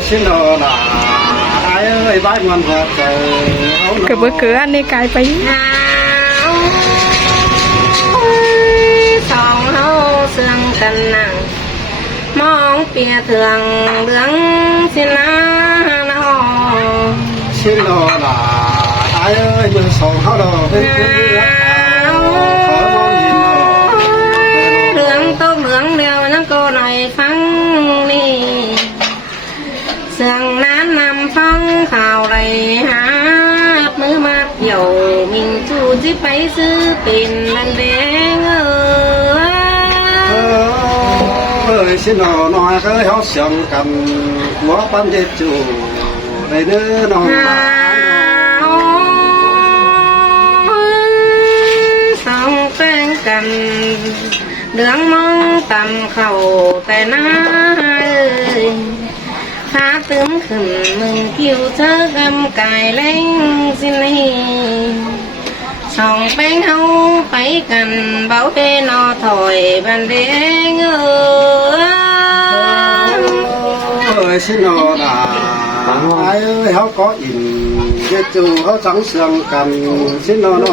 xin đồ là ai ơi bái ngoan vật cái bữa cửa anh đi càiไปสองเฮาเสื่องกันนั่งมองเปียเถืองเหลืองสินะน้อง xin đồ là ai ơi mình sầu hao đồ bên kiaเหลืองโตเหลืองเดียวนั่งก็หน่อยฟังนี่เสื่องนั้นนำฟังข่าวไรหามือมาเกี่ยวมิงจูจิไปซื้อเป็นดังแดงơi xin đồ nói cái háo sướng cầm của ban chế chủ đây nữa nó song quen cầm đường mong tầm khẩuแต่น้าข้าตื้มขึ้นมึงคิวเธอกำกายเล่งสินี่ส่องแป้งเฮาไปกันเบาเตนอถอยบันเดงơi xin đồ là ai ơi háo có in chế chủ háo trắng sướng cầm xin đồ nó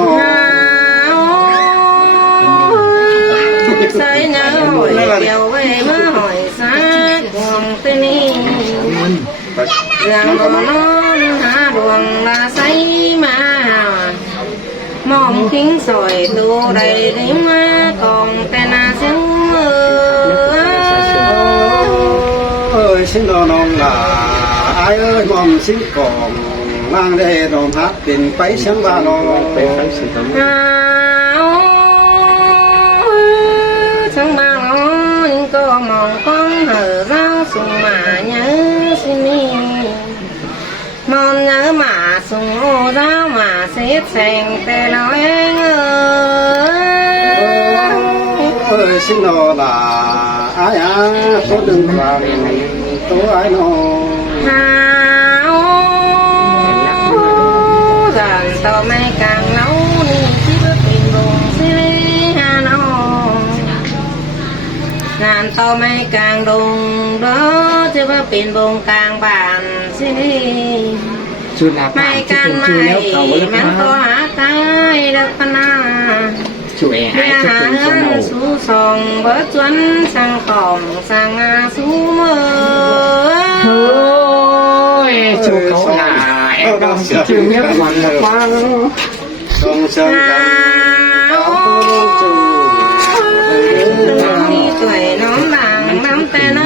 say nhớ hỏi điều về mơ hỏi sát cuồng tên đi rằng có non há đường là say mà mong kính sỏi tu đầy đi mà còn tên là xứng ơi xin đồ non là ai ơi mong xin còn mang đây đồn hát tình bấy sáng ba nó sáng ba nó có mong con hở rau sùng mà nhớ xin đi mong nhớ mà sùng ô rau mà xếp xèn tê nói ơi xin đồ là ai á có đừng vàng tố ai nó dần tàu mây càng nấu đi chỉ có tìm buồn xí hà nó ngàn tàu mây càng đùng đó chỉ có tìm buồn càng bàn xí mây càng mây mang có há cái đất na chủ ai cho hà chúng cho nổ su sòng bớt chuẩn sang còng sang su mơ ôi chủ cậu là em đang chưa biết hoàn là qua không sơn tuổi nón làng nắm tên nó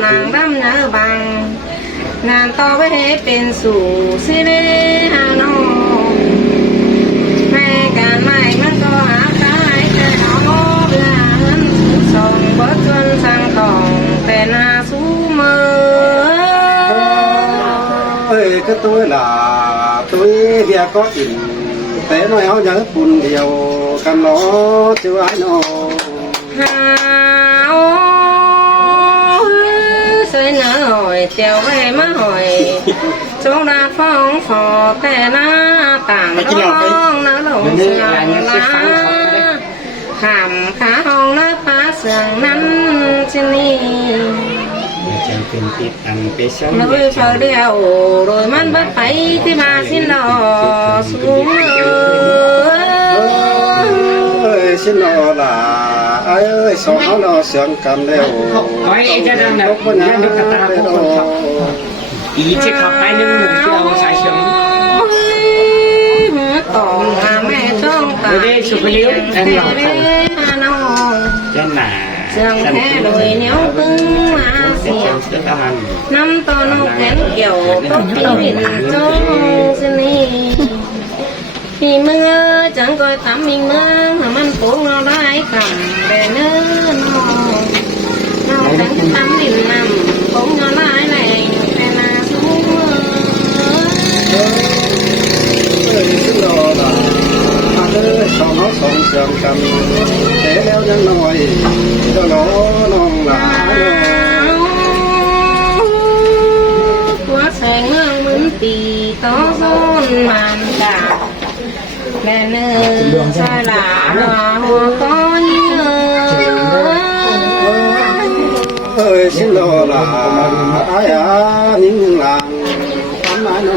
làng đắm nhớ bằng ngàn to với hếtเป็นสู่สิเดฮานอแม่การไม่มันก็หาขายแต่เอาเรือเงินส่งเบิดจนสั่งของแต่นาสูเมอ ơi cái tôi là tôi bia có in té nói áo nhớ buồn điều cầm nó chưa ai nó sơi nở hỏi chiều về má hỏi chỗ đã phong phò tè na tạm đông nở lồng sườn lá khảm khá hông nở phá sườn nắn trên đi nơi phở đèo rồi mắt bắt phải thì bà xin đò xuống ơi xin nó là ai ơi sao nó sướng cầm đều nói em cho nên là nhà nước ta cũng không học ý chỉ học hai năm mình chưa đâu sai sớm còn mẹ trong ta đây chụp cái liễu em làm không là sương thế đôi néo cứng mà xìa năm to nó kén kiểu có kinh hình cho xin đi thì mưa chẳng coi tắm mình mưa màมันphố nó lại cầm để nữa nó chẳng tắm mình nằm phố nó lại này để là xuống xin nó là ai ơi sao nó sống sướng cầm để leo nhân nói cho nó là quá sáng mưa mướn tì tó rôn màn cả mẹ nơ sai là hoa có nhớ ơi xin lỗi là ai à những làng tắm ai nô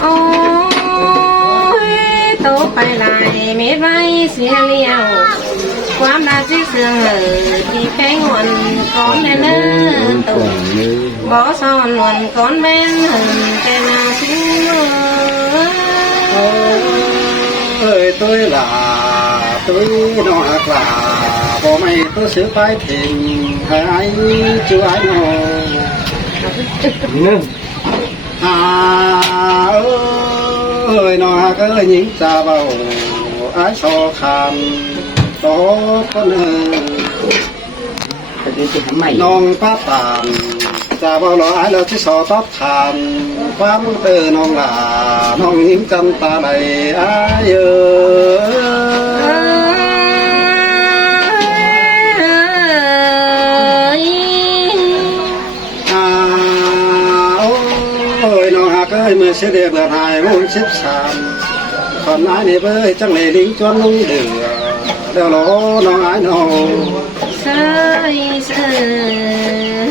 ôi tố phải lại mẹ vai xia liềuความรักที่เสื่อมที่แป้งวันก้อนแน่นตุ่มบ่ซ้อนวันก้อนแม่นแต่นาทิ้ง ơi tôi là tôi nó hạt là bộ mày tôi sửa phải thình hai chú ai nó ơi nó hạt ơi những ta vào ái so khăn đó con non phát tàn ta bao lo ái lo chỉ so tóc thàn quá muốn từ non là non những chân ta này ai ơi non hạt ơi mưa sẽ để bờ hai muốn xếp sàn còn ai này với chẳng lẽ lính cho nông đường đeo lỗ non ái nó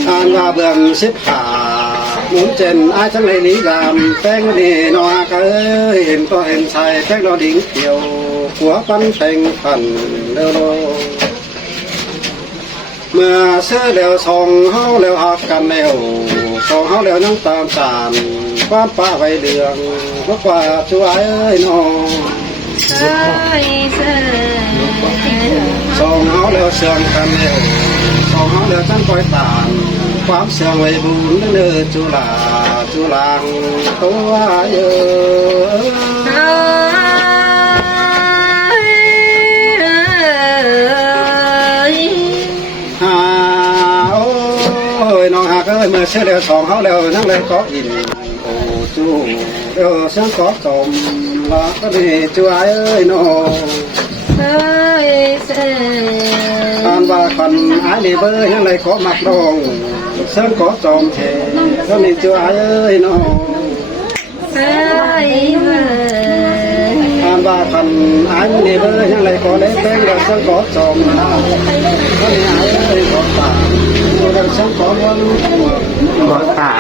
an và bường xếp hạ muốn trên ai chẳng lấy lý làm phèn đi nó cái hình to hình xài phèn nó đỉnh chiều của văn thành phần đeo lô mưa sẽ leo sông hao leo hạt cằn leo sông hao leo những tàn tàn quan pa vây đường bước qua chú ái nó sông hao leo sương cằn leo sông hao leo chẳng coi tànความเสื่อมไว้บุญเนื้อจุฬาจุฬาตัวเยโอ้ยน้องหากเอ้ยเมื่อเชื่อแล้วสองเขาแล้วนั่งเลยก็อินโอ้จูเดี๋ยวเสียงก็จมละก็ดีจุ๋ยเอ้ยน้องอันว่าคนหายดีเบอร์ยังเลยก็มักลงเส้นก็จอมเทก็มีจุ๋ยเอ้ยน้องอันว่าคนหายดีเบอร์ยังเลยก็เล่นเพลงแล้วเส้นก็จอมก็มีหายเลยก็ตาเส้นก็วนก็ตา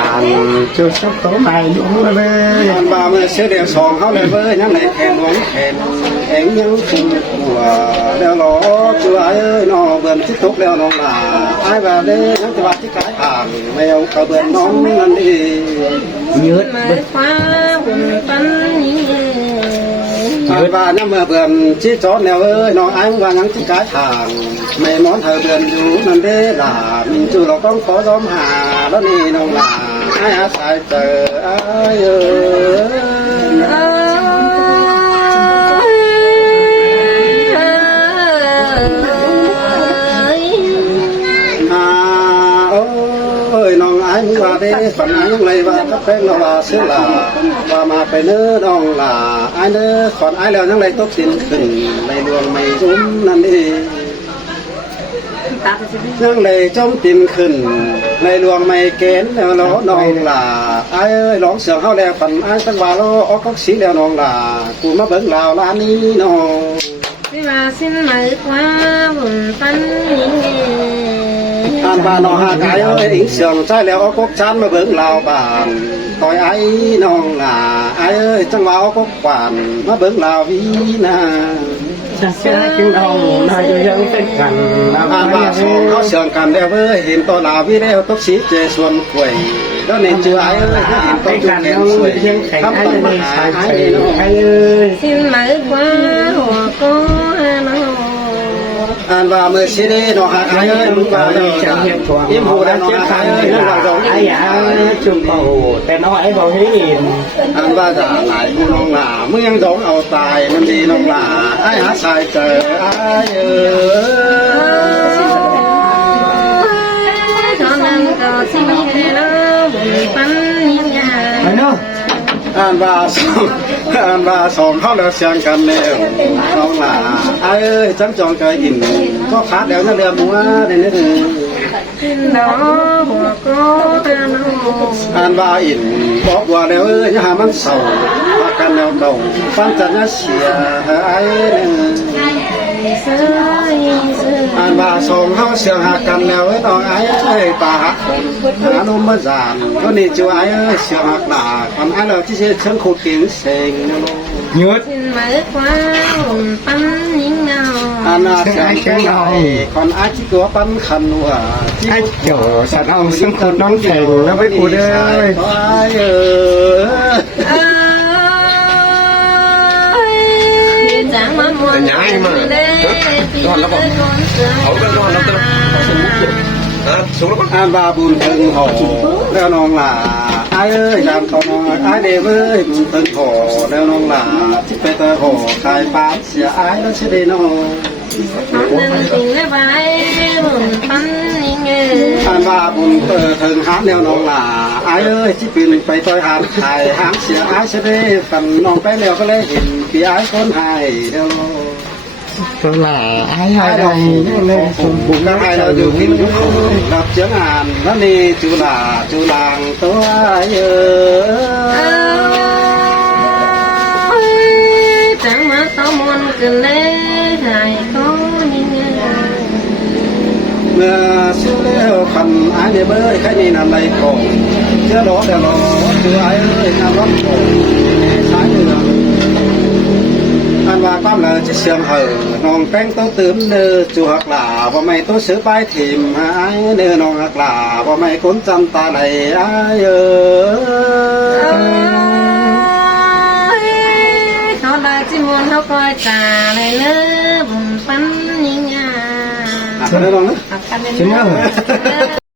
จุดสักตัวใหม่ดูเลยอันว่าเมื่อเสียเดียวสองเขาเลยเบอร์ยังเลยแข่งหลวงแข่งเอ็งยังคุมหัวเดี๋ยวรอจุ๋ยเอ้ยน้องเบิ่มที่ทุกแล้วน้องหลาไอ้แบบนี้ยังจะว่าที่กายผ่านไม่เอากระเบิ่มน้องนั่นดียืดฟ้าบุญปันไอ้บ้านยังเมื่อเบิ่มชี้จอดแนวเอ้ยน้องไอ้ว่ายังที่กายผ่านไม่มอนเธอเบิ่มอยู่นั่นเด้หลามีจู่เราต้องขอล้อมหาแล้วนี่น้องหลาไอ้อาศัยเจอไอ้เอ้ว่าเด้ฝันยังไงว่าถ้าเป็นเราว่าเสียละว่ามาไปเนื้อน้องล่ะไอ้เนื้อขอนไอ้แล้วยังไงตกสินขึ้นในดวงไม่จุ้มนั่นเองยังไงจมตินขึ้นในดวงไม่เกณฑ์แล้วน้องล่ะไอ้ร้องเสียงเขาแล้วฝันไอ้ตั้งว่าเราออกก็สีแล้วน้องล่ะกูมาเบิ่งลาวร้านนี้น้องที่ว่าสิ้นหมายความบุญปันอันบ้านน้องหากายเอ้ยอิงเสียงใจแล้วเอากบชันมาเบิ่งลาวบ้านต่อยไอ้น้องหน้าไอ้เอ้ยจังว่าเอากบกวานมาเบิ่งลาววีนาจะเสียกินเอานายยังเป็นกันอันบ้านสองเขาเสียงกันแล้วเอ้ยเห็นตัวลาววีแล้วตบสีเจส่วนกล้วยแล้วนี่จือไอ้เอ้ยเห็นตัวจุกแขนสวยทำต้นไม้ไอ้น้องไอ้เอ้ยสิ้นหมายความหัวก็น้องอันว่าเมื่อสิได้น้องหากายเอ้ยมึงว่าจะเห็นตัวยิ้มหูแล้วน้องหากายเอ้ยนั่งเราไอ้ยาจุ่มเบาแต่น้องไอ้เบาให้เห็นอันว่าจะหลายผู้น้องหล่าเมื่อยังร้องเอาตายมันดีน้องหล่าไอ้หาสายเจอไอ้เอ้ยตอนนั้นก็สิมีแล้วบุญปันยาไปเนาะอันว่าสองเขาแล้วเสียงกันแล้วน้องหล่าไอ้เอ้ยจังจองใจอินก็ขาดแล้วนั่นเรือมัวในนี้ถึงอันว่าอินบอกว่าแล้วเอ้ยหามันเศร้าปากกันแล้วเก่าฟังจันทร์เสียไอ้เนี่ย อันว่าสองเขาเสียงหักกันแล้วไอ้น้องไอ้เอ้ยป่าหักหานุ่มมาจานก็นี่จูไอ้เอ้ยเสียงหักหนาคนไอ้เราที่เชื่อเชิงขุดเก่งเซ็งนะลูก nhớ อันน่าเสียงแค่ไหนคนไอ้ที่ตัวปั้นขันหัว ai kiểu sản ông xưng thật non thành nó với cụ đây อันบาบุญถึงหอแล้วน้องหลาไอ้เอ้ยยามตอนน้องไอ้เดวเอ้ยบุญถึงหอแล้วน้องหลาที่ไปเตยหอคายปาเสียไอ้แล้วเสด็จน้องอันบาบุญถึงหามแนวน้องหลาไอ้เอ้ยที่ปีนไปต่อยหามขายหามเสียไอ้เสด็จกันน้องไปแล้วก็เลยเห็นพี่ไอ้คนหายเดียว tôi là ai hai đây lên cùng cùng các ai là điều kinh chúng đọc tiếng Hàn nó đi chú làng tôi chẳng mà tao muốn cần lẽ hài có những mưa siêu leo phần ai để bơi cái này làm đầy cổ chưa đó đều nó chú ai ơi làm lắm cổ trái đường anhว่าความเลยจะเสื่อมเหอน้องแป้งโตตื่นเนื้อจูหักหล่าว่าไม่โตซื้อไปถิ่มหายเนื้อน้องหักหล่าว่าไม่คุ้นจำตาไหนอ้ายเขาได้จิมวนเขาคอยตาเลยเลิบุญปั้นยิ่งอ่ะ อ่ะไปได้ลองนะ กันเป็น